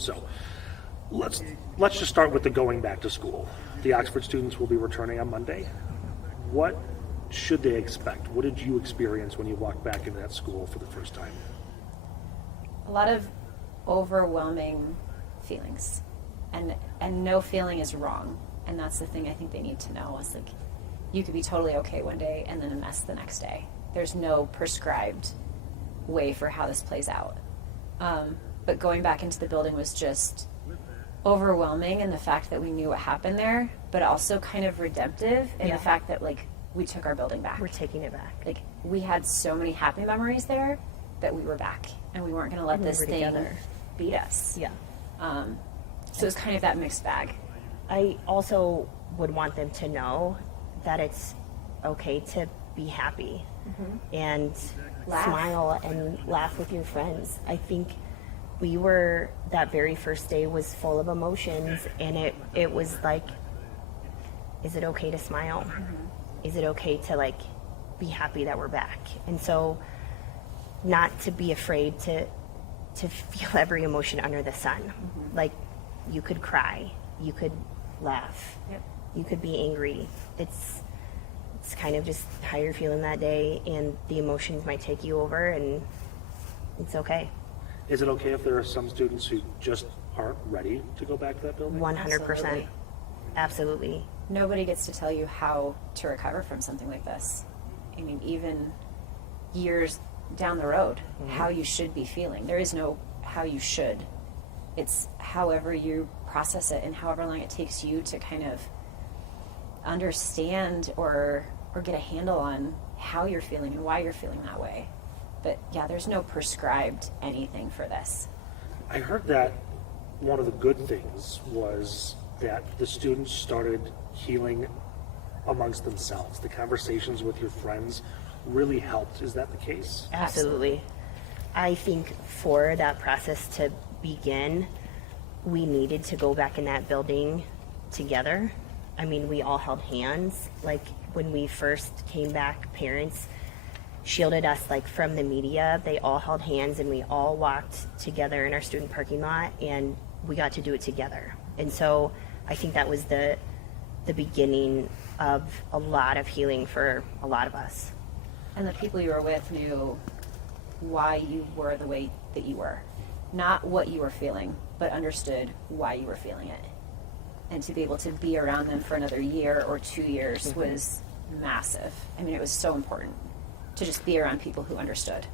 So let's just start with the going back to school. The Oxford students will be returning on Monday. What should they expect? What did you experience when you walked back into that school for the first time? A lot of overwhelming feelings, and no feeling is wrong, and that's the thing I think they need to know is like you could be totally okay one day and then a mess the next day. There's no prescribed way for how this plays out. But going back into the building was just overwhelming in the fact that we knew what happened there, but also kind of redemptive in the fact that like we took our building back. We're taking it back. Like we had so many happy memories there that we were back, and we weren't going to let this thing together. beat us. Yeah. So it's kind of that mixed bag. I also would want them to know that it's okay to be happy and Laugh. smile and laugh with your friends. I think that very first day was full of emotions, and it was like, is it okay to smile? Is it okay to like be happy that we're back? And so not to be afraid to feel every emotion under the sun. Like you could cry, you could laugh, you could be angry. It's kind of just how you're feeling that day, and the emotions might take you over, and it's okay. Is it okay if there are some students who just aren't ready to go back to that building? 100%. Absolutely. Nobody gets to tell you how to recover from something like this. I mean, even years down the road, how you should be feeling. There is no how you should. It's however you process it and however long it takes you to kind of understand or get a handle on how you're feeling and why you're feeling that way. But yeah, there's no prescribed anything for this. I heard that one of the good things was that the students started healing amongst themselves. The conversations with your friends really helped. Is that the case? Absolutely. I think for that process to begin, we needed to go back in that building together. I mean, we all held hands. Like when we first came back, parents shielded us like from the media. They all held hands, and we all walked together in our student parking lot, and we got to do it together. And so I think that was the beginning of a lot of healing for a lot of us. And the people you were with knew why you were the way that you were. Not what you were feeling, but understood why you were feeling it. And to be able to be around them for another year or 2 years was massive. I mean, it was so important to just be around people who understood.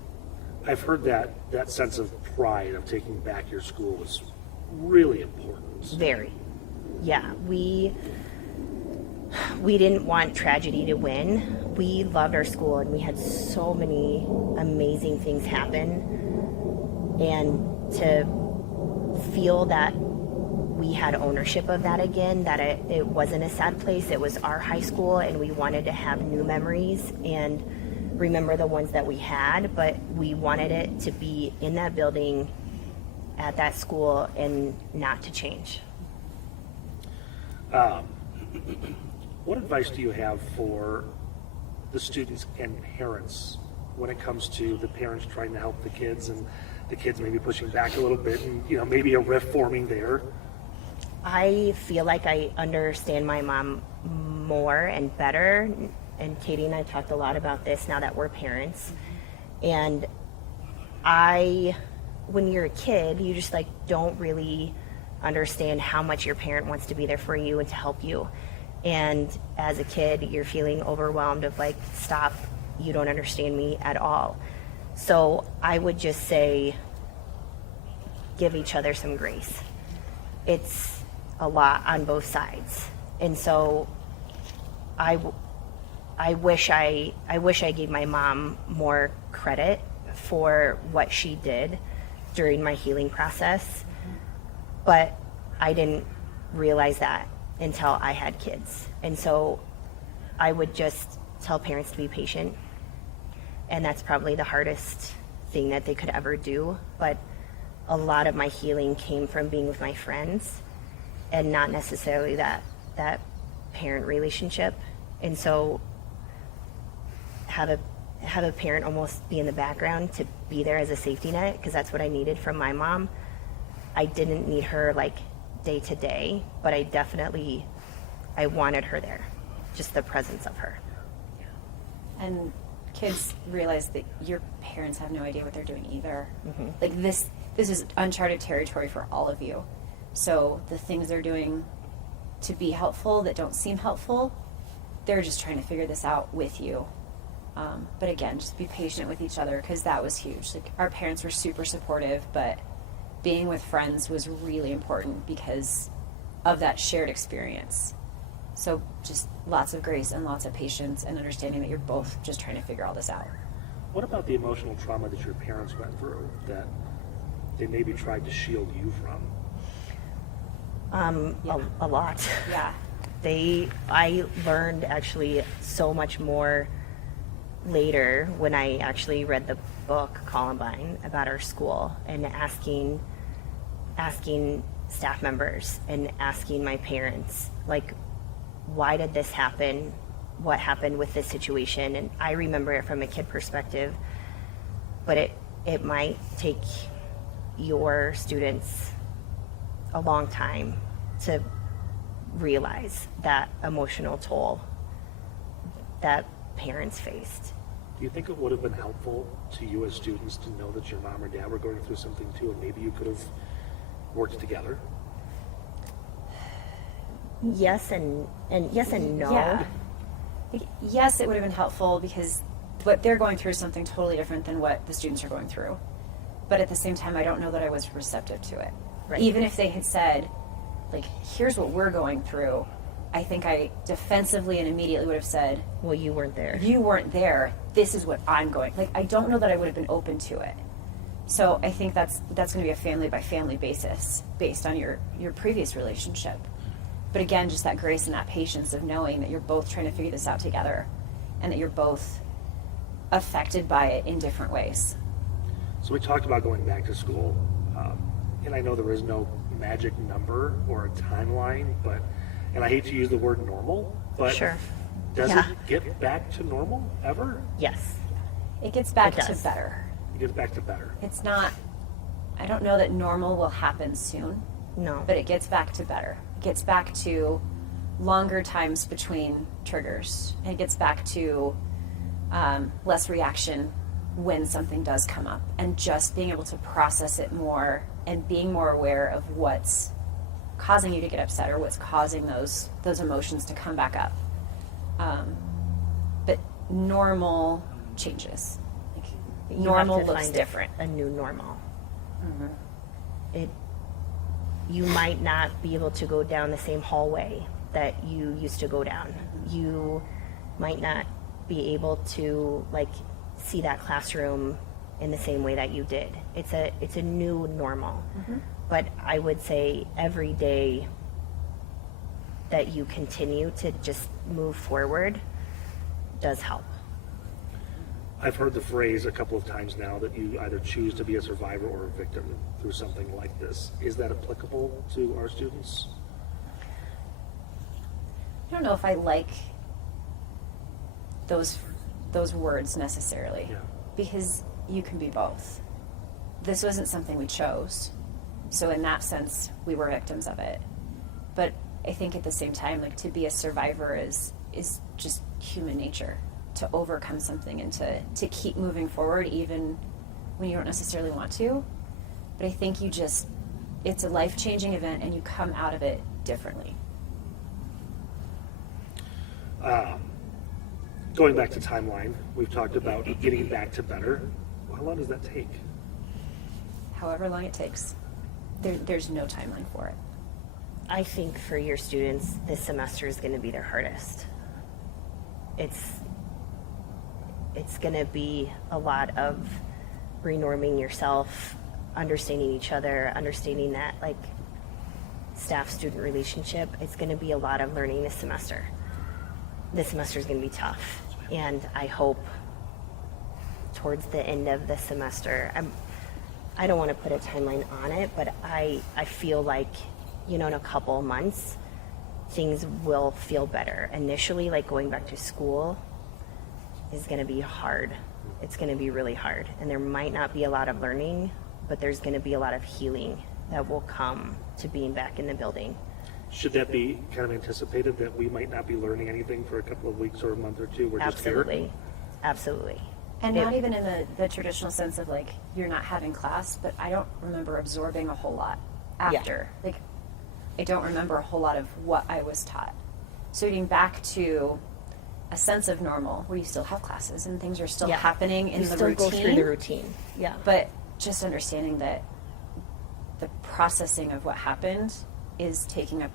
I've heard that sense of pride of taking back your school was really important. Very. Yeah, we didn't want tragedy to win. We loved our school, and we had so many amazing things happen. And to feel that we had ownership of that again, that it wasn't a sad place, it was our high school, and we wanted to have new memories and remember the ones that we had, but we wanted it to be in that building at that school and not to change. What advice do you have for the students and parents when it comes to the parents trying to help the kids and the kids maybe pushing back a little bit and maybe a rift forming there? I feel like I understand my mom more and better, and Katie and I talked a lot about this now that we're parents. And when you're a kid, you just like don't really understand how much your parent wants to be there for you and to help you. And as a kid, you're feeling overwhelmed of like, stop, you don't understand me at all. So I would just say, give each other some grace. It's a lot on both sides. And so I wish I gave my mom more credit for what she did during my healing process, but I didn't realize that until I had kids. And so I would just tell parents to be patient, and that's probably the hardest thing that they could ever do. But a lot of my healing came from being with my friends and not necessarily that parent relationship. And so have a parent almost be in the background to be there as a safety net, because that's what I needed from my mom. I didn't need her like day to day, but I wanted her there, just the presence of her. And kids realize that your parents have no idea what they're doing either. Mm-hmm. Like this is uncharted territory for all of you. So the things they're doing to be helpful that don't seem helpful, they're just trying to figure this out with you. But again, just be patient with each other, because that was huge. Like, our parents were super supportive, but being with friends was really important because of that shared experience. So just lots of grace and lots of patience and understanding that you're both just trying to figure all this out. What about the emotional trauma that your parents went through that they maybe tried to shield you from? Yeah. A lot. Yeah. I learned actually so much more later when I actually read the book Columbine about our school, and asking staff members and asking my parents, like, why did this happen? What happened with this situation? And I remember it from a kid perspective, but it might take your students a long time to realize that emotional toll that parents faced. Do you think it would have been helpful to you as students to know that your mom or dad were going through something too, and maybe you could have worked together? Yes and yes and no. Yeah. Yes, it would have been helpful because what they're going through is something totally different than what the students are going through. But at the same time, I don't know that I was receptive to it. Right. Even if they had said, like, here's what we're going through, I think I defensively and immediately would have said, Well, you weren't there. you weren't there, this is what I'm going. Like, I don't know that I would have been open to it. So I think that's going to be a family by family basis based on your previous relationship. But again, just that grace and that patience of knowing that you're both trying to figure this out together and that you're both affected by it in different ways. So we talked about going back to school, and I know there is no magic number or a timeline, but, and I hate to use the word normal, but Sure. does Yeah. it get back to normal ever? Yes. It gets back It to does. better. It gets back to better. It's not, I don't know that normal will happen soon, No. but it gets back to better. It gets back to longer times between triggers. And it gets back to less reaction when something does come up, and just being able to process it more and being more aware of what's causing you to get upset or what's causing those emotions to come back up. But normal changes. Like, You normal have to looks find different. a new normal. You might not be able to go down the same hallway that you used to go down. You might not be able to, like, see that classroom in the same way that you did. It's a new normal. But I would say every day that you continue to just move forward does help. I've heard the phrase a couple of times now that you either choose to be a survivor or a victim through something like this. Is that applicable to our students? I don't know if I like those words necessarily, Yeah. because you can be both. This wasn't something we chose, so in that sense, we were victims of it. But I think at the same time, like, to be a survivor is just human nature, to overcome something and to keep moving forward even when you don't necessarily want to. But I think it's a life-changing event, and you come out of it differently. Going back to timeline, we've talked about getting back to better. How long does that take? However long it takes. There's no timeline for it. I think for your students, this semester is going to be their hardest. It's going to be a lot of renorming yourself, understanding each other, understanding that, like, staff-student relationship. It's going to be a lot of learning this semester. This semester is going to be tough, and I hope towards the end of the semester, I don't want to put a timeline on it, but I feel like, in a couple months, things will feel better. Initially, like, going back to school is going to be hard. It's going to be really hard, and there might not be a lot of learning, but there's going to be a lot of healing that will come to being back in the building. Should that be kind of anticipated that we might not be learning anything for a couple of weeks or a month or two? We're just here? Absolutely. Absolutely. And not even in the traditional sense of like you're not having class, but I don't remember absorbing a whole lot after. Like I don't remember a whole lot of what I was taught. So getting back to a sense of normal where you still have classes and things are still happening in you the still routine. go through the routine. Yeah. But just understanding that the processing of what happened is taking up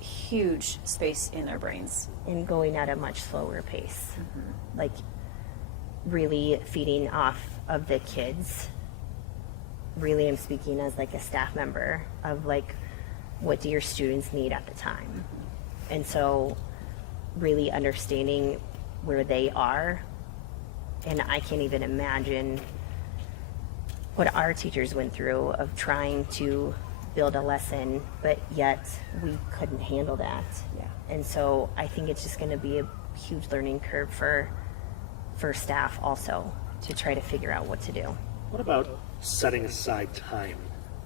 huge space in their brains. And going at a much slower pace. Like really feeding off of the kids. Really, I'm speaking as like a staff member of like, what do your students need at the time? And so really understanding where they are. And I can't even imagine what our teachers went through of trying to build a lesson, but yet we couldn't handle that. Yeah. And so I think it's just going to be a huge learning curve for staff also to try to figure out what to do. What about setting aside time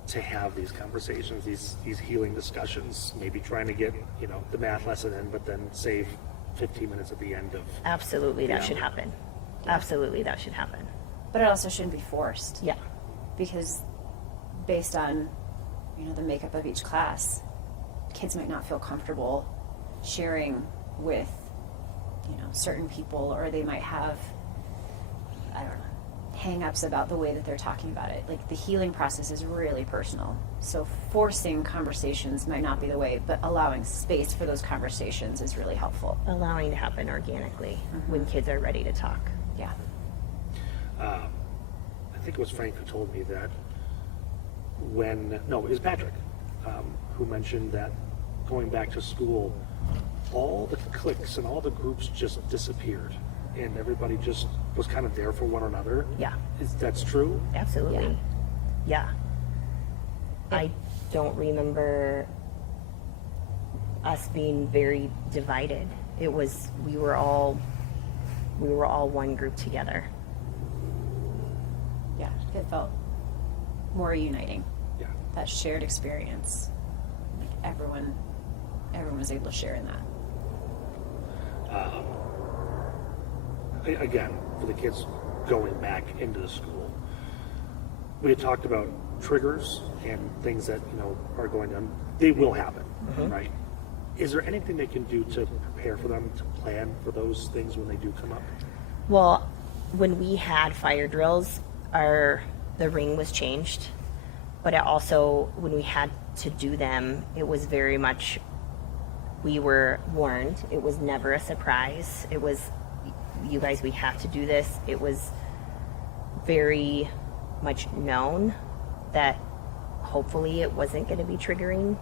to have these conversations, these healing discussions, maybe trying to get, the math lesson in, but then save 15 minutes at the end of... Absolutely, that Yeah. should happen. Absolutely, that should happen. But it also shouldn't be forced. Yeah. Because based on, the makeup of each class, kids might not feel comfortable sharing with, certain people, or they might have, I don't know, hang-ups about the way that they're talking about it. Like the healing process is really personal. So forcing conversations might not be the way, but allowing space for those conversations is really helpful. Allowing to happen organically when kids are ready to talk. Yeah. I think it was Frank who told me that it was Patrick, who mentioned that going back to school, all the cliques and all the groups just disappeared, and everybody just was kind of there for one another. Yeah. That's true? Absolutely. Yeah. I don't remember us being very divided. It was, we were all one group together. Yeah. It felt more uniting. Yeah. That shared experience. Like everyone was able to share in that. Again, for the kids going back into the school, we had talked about triggers and things that are going on. They will happen, right? Is there anything they can do to prepare for them, to plan for those things when they do come up? Well, when we had fire drills, the ring was changed, but it also, when we had to do them, it was very much, we were warned. It was never a surprise. It was, you guys, we have to do this. It was very much known that hopefully it wasn't going to be triggering.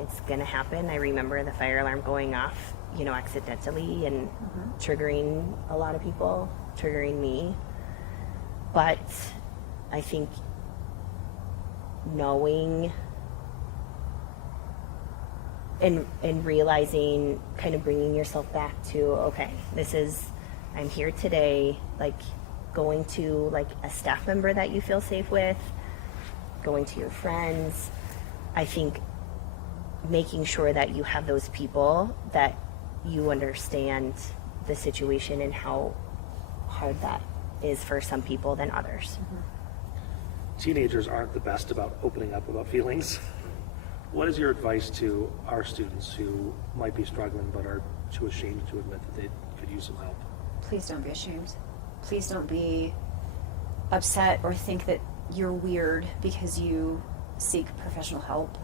It's going to happen. I remember the fire alarm going off, accidentally and triggering a lot of people, triggering me. But I think knowing and realizing, kind of bringing yourself back to, okay, I'm here today, like going to like a staff member that you feel safe with, going to your friends. I think making sure that you have those people that you understand the situation and how hard that is for some people than others. Teenagers aren't the best about opening up about feelings. What is your advice to our students who might be struggling but are too ashamed to admit that they could use some help? Please don't be ashamed. Please don't be upset or think that you're weird because you seek professional help.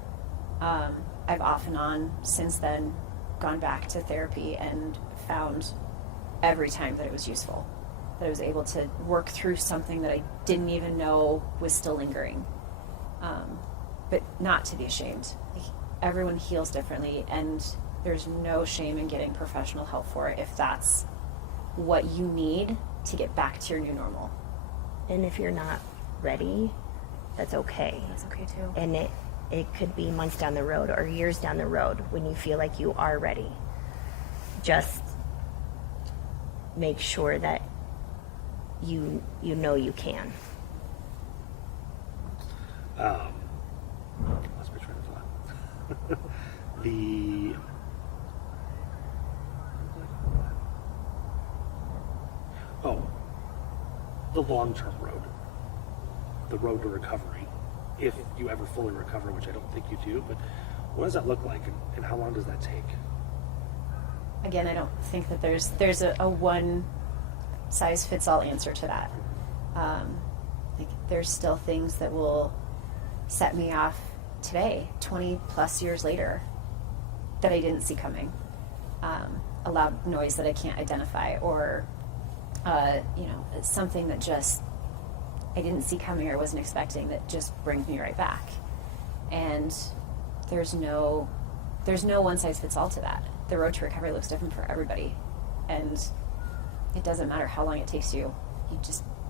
I've off and on since then gone back to therapy and found every time that it was useful, that I was able to work through something that I didn't even know was still lingering. But not to be ashamed. Like, everyone heals differently, and there's no shame in getting professional help for it if that's what you need to get back to your new normal. And if you're not ready, that's okay. That's okay too. And it could be months down the road or years down the road when you feel like you are ready. Just make sure that you know you can. Lost my train of thought. The long-term road, the road to recovery, if you ever fully recover, which I don't think you do, but what does that look like, and how long does that take? Again, I don't think that there's a one size fits all answer to that. Like there's still things that will set me off today, 20 plus years later, that I didn't see coming. A loud noise that I can't identify, or something that just I didn't see coming or wasn't expecting, that just brings me right back. And there's no one size fits all to that. The road to recovery looks different for everybody, and it doesn't matter how long it takes you.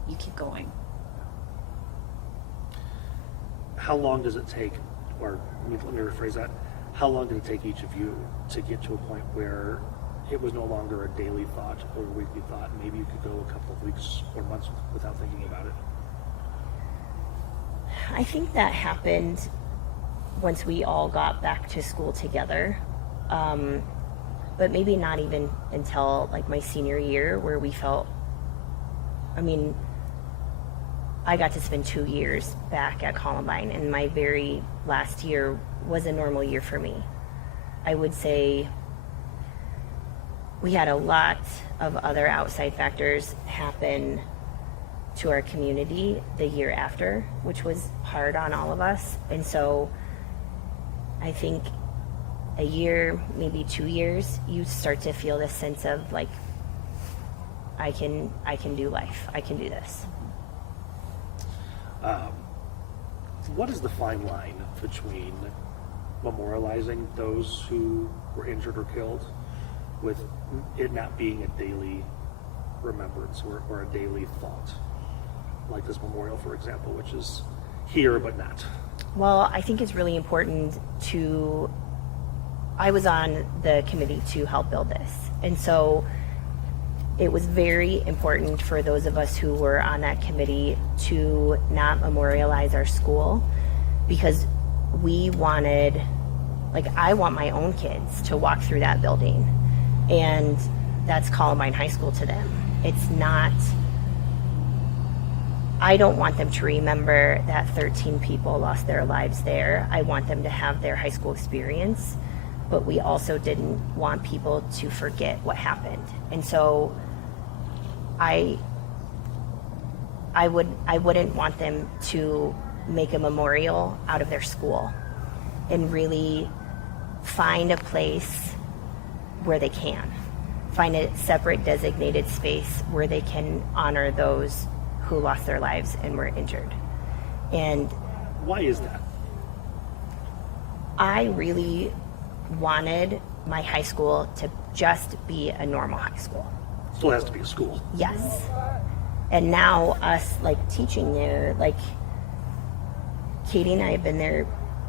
You keep going. How long does it take, or let me rephrase that, how long did it take each of you to get to a point where it was no longer a daily thought or a weekly thought, and maybe you could go a couple of weeks or months without thinking about it? I think that happened once we all got back to school together, but maybe not even until like my senior year, where we felt, I got to spend 2 years back at Columbine, and my very last year was a normal year for me. I would say we had a lot of other outside factors happen to our community the year after, which was hard on all of us. And so I think a year, maybe 2 years, you start to feel this sense of like, I can do life. I can do this. What is the fine line between memorializing those who were injured or killed, with it not being a daily remembrance or a daily thought, like this memorial, for example, which is here but not? Well, I think it's really important I was on the committee to help build this, and so it was very important for those of us who were on that committee to not memorialize our school, because we wanted, I want my own kids to walk through that building, and that's Columbine High School to them. It's not, I don't want them to remember that 13 people lost their lives there. I want them to have their high school experience, but we also didn't want people to forget what happened. And so I wouldn't want them to make a memorial out of their school, and really find a place where they can find a separate designated space where they can honor those who lost their lives and were injured. And why is that? I really wanted my high school to just be a normal high school. Still has to be a school. Yes. And now us teaching there, Katie and I have been there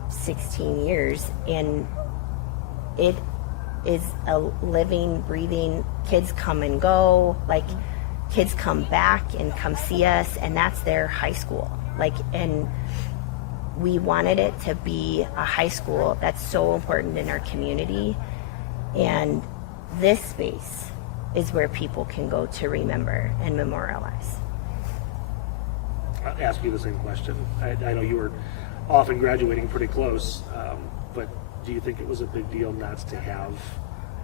16 years, and it is a living, breathing, kids come and go, kids come back and come see us, and that's their high school. And we wanted it to be a high school that's so important in our community, and this space is where people can go to remember and memorialize. I'll ask you the same question. I know you were off and graduating pretty close, but do you think it was a big deal not to have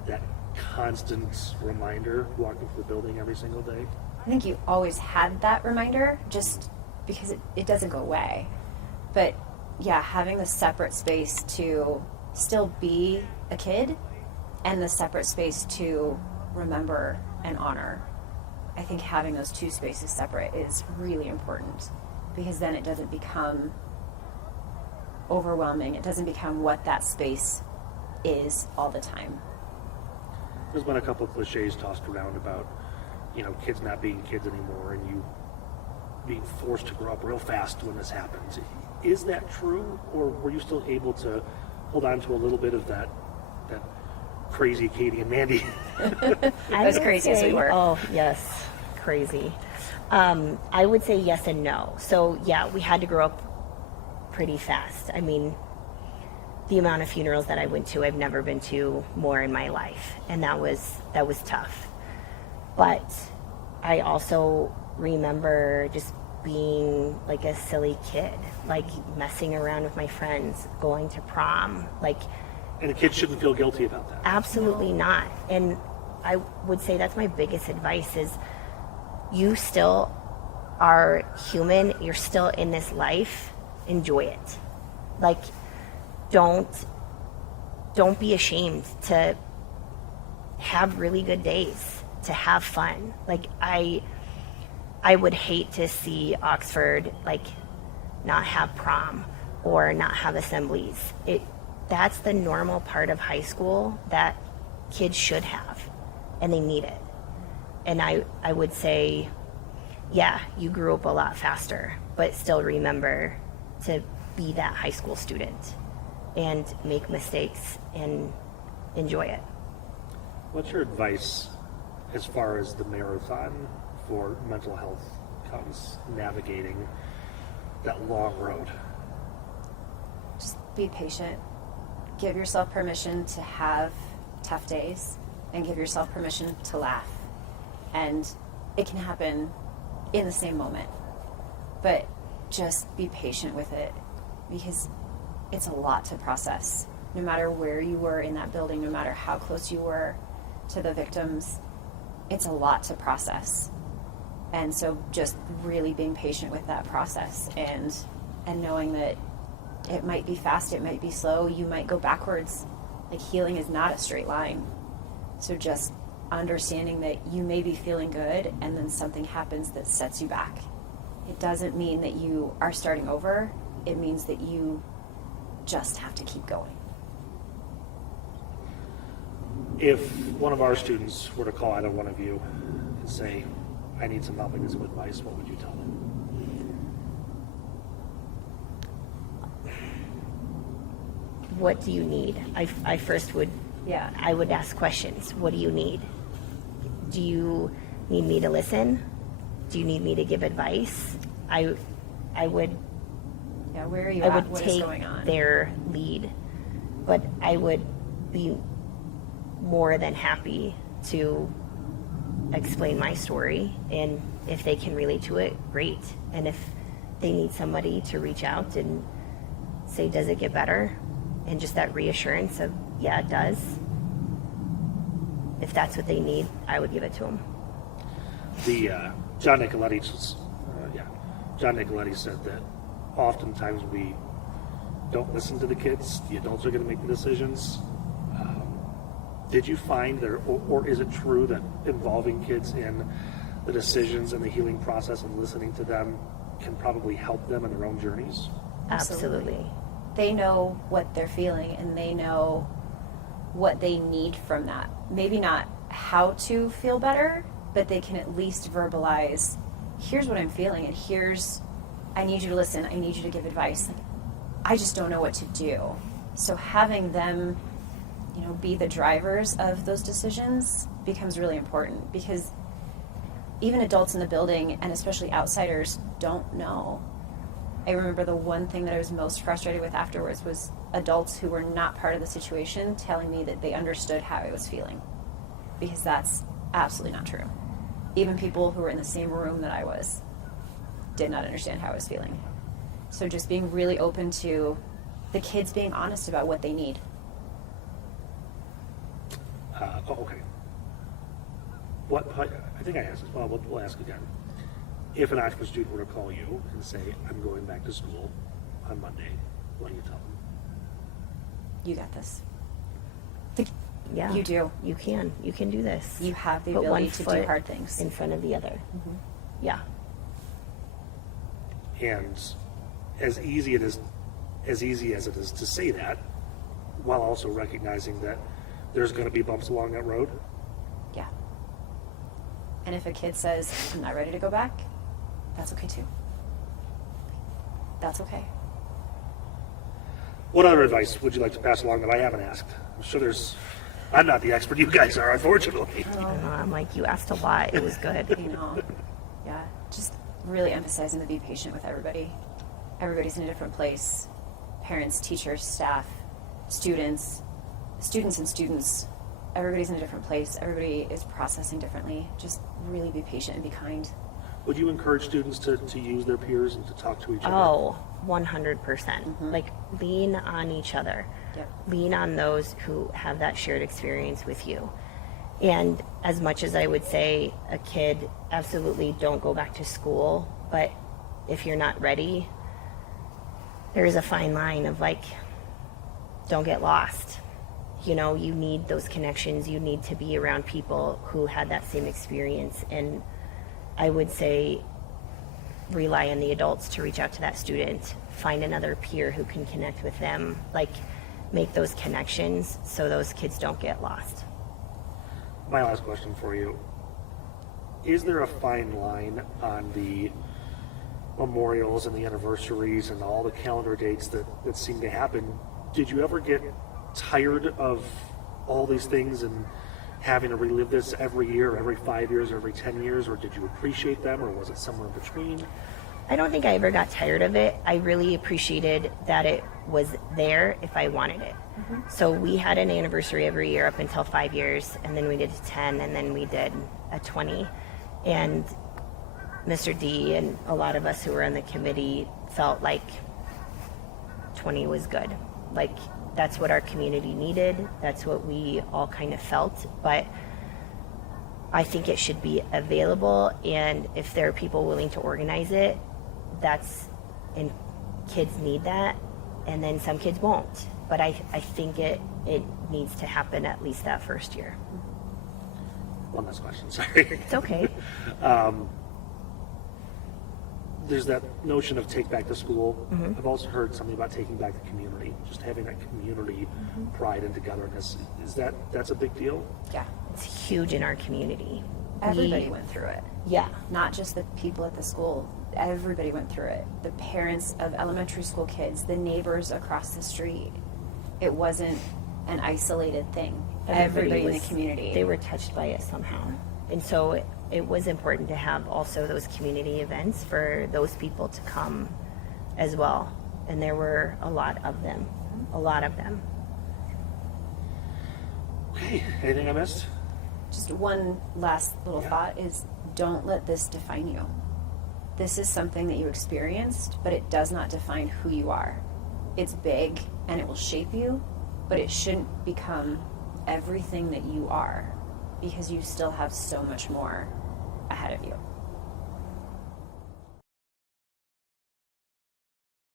that constant reminder walking through the building every single day? I think you always had that reminder, just because it doesn't go away. But yeah, having the separate space to still be a kid, and the separate space to remember and honor. I think having those two spaces separate is really important, because then it doesn't become overwhelming. It doesn't become what that space is all the time. There's been a couple of cliches tossed around about, kids not being kids anymore, and you being forced to grow up real fast when this happens. Is that true, or were you still able to hold on to a little bit of that crazy Katie and Mandy? As crazy as we were. Oh, yes, crazy. I would say yes and no. So yeah, we had to grow up pretty fast. I mean, the amount of funerals that I went to, I've never been to more in my life, and that was tough. But I also remember just being like a silly kid, like messing around with my friends, going to prom, like. And the kids shouldn't feel guilty about that. Absolutely not. And I would say that's my biggest advice is you still are human. You're still in this life. Enjoy it. Like, don't be ashamed to have really good days, to have fun. Like, I would hate to see Oxford, like, not have prom or not have assemblies. That's the normal part of high school that kids should have, and they need it. And I would say, yeah, you grew up a lot faster, but still remember to be that high school student and make mistakes and enjoy it. What's your advice as far as the marathon for mental health comes, navigating that long road? Just be patient. Give yourself permission to have tough days and give yourself permission to laugh. And it can happen in the same moment. But just be patient with it because it's a lot to process. No matter where you were in that building, no matter how close you were to the victims, it's a lot to process. And so just really being patient with that process and knowing that it might be fast, it might be slow, you might go backwards. Like, healing is not a straight line. So just understanding that you may be feeling good and then something happens that sets you back. It doesn't mean that you are starting over. It means that you just have to keep going. If one of our students were to call either one of you and say, I need some help, I need some advice, what would you tell them? What do you need? I first would, Yeah. I would ask questions. What do you need? Do you need me to listen? Do you need me to give advice? I would Yeah, where are you I at? would What is take going on? their lead, but I would be more than happy to explain my story, and if they can relate to it, great. And if they need somebody to reach out and say, does it get better? And just that reassurance of, yeah, it does. If that's what they need, I would give it to them. John Nicoletti said that oftentimes we don't listen to the kids. The adults are going to make the decisions. Did you find there, or is it true that involving kids in the decisions and the healing process and listening to them can probably help them in their own journeys? Absolutely. They know what they're feeling and they know what they need from that. Maybe not how to feel better, but they can at least verbalize, here's what I'm feeling and I need you to listen, I need you to give advice. I just don't know what to do. So having them, be the drivers of those decisions becomes really important, because even adults in the building, and especially outsiders, don't know. I remember the one thing that I was most frustrated with afterwards was adults who were not part of the situation telling me that they understood how I was feeling, because that's absolutely not true. Even people who were in the same room that I was did not understand how I was feeling. So just being really open to the kids being honest about what they need. Okay. I think I asked this. Well, we'll ask again. If an Oxford student were to call you and say, I'm going back to school on Monday, what do you tell them? You got this. Yeah. You do. You can do this. You have the Put ability one to do foot hard things. in front of the other. Mm-hmm. Yeah. And as easy as it is to say that, while also recognizing that there's going to be bumps along that road. Yeah. And if a kid says, I'm not ready to go back, that's okay too. That's okay. What other advice would you like to pass along that I haven't asked? I'm sure I'm not the expert, you guys are, unfortunately. I'm like, you asked a lot. It was good. Yeah. Just really emphasizing to be patient with everybody everybody's in a different place. Parents, teachers, staff, students, and students. Everybody's in a different place. Everybody is processing differently. Just really be patient and be kind. Would you encourage students to use their peers and to talk to each other? Oh, 100%. Like, lean on each other. Yep. Lean on those who have that shared experience with you. And as much as I would say a kid, absolutely don't go back to school, but if you're not ready, there's a fine line of like, don't get lost. You know, you need those connections. You need to be around people who had that same experience. And I would say rely on the adults to reach out to that student. Find another peer who can connect with them. Like, make those connections so those kids don't get lost. My last question for you. Is there a fine line on the memorials and the anniversaries and all the calendar dates that seem to happen? Did you ever get tired of all these things and having to relive this every year, every 5 years, or every 10 years, or did you appreciate them, or was it somewhere in between? I don't think I ever got tired of it. I really appreciated that it was there if I wanted it. So we had an anniversary every year up until 5 years, and then we did a 10, and then we did a 20. And Mr. D and a lot of us who were on the committee felt like 20 was good. Like, that's what our community needed. That's what we all kind of felt. But I think it should be available, and if there are people willing to organize it, and kids need that, and then some kids won't. But I think it needs to happen at least that first year. One last question, sorry. It's okay. There's that notion of take back to school. I've also heard something about taking back the community, just having that community pride and togetherness. That's a big deal? Yeah. It's huge in our community. Everybody went through it. Yeah. Not just the people at the school. Everybody went through it. The parents of elementary school kids, the neighbors across the street. It wasn't an isolated thing. Everybody in the community. They were touched by it somehow. And so it was important to have also those community events for those people to come as well. And there were a lot of them. A lot of them. Okay, anything I missed? Just one last little thought is, don't let this define you. This is something that you experienced, but it does not define who you are. It's big and it will shape you, but it shouldn't become everything that you are, because you still have so much more ahead of you.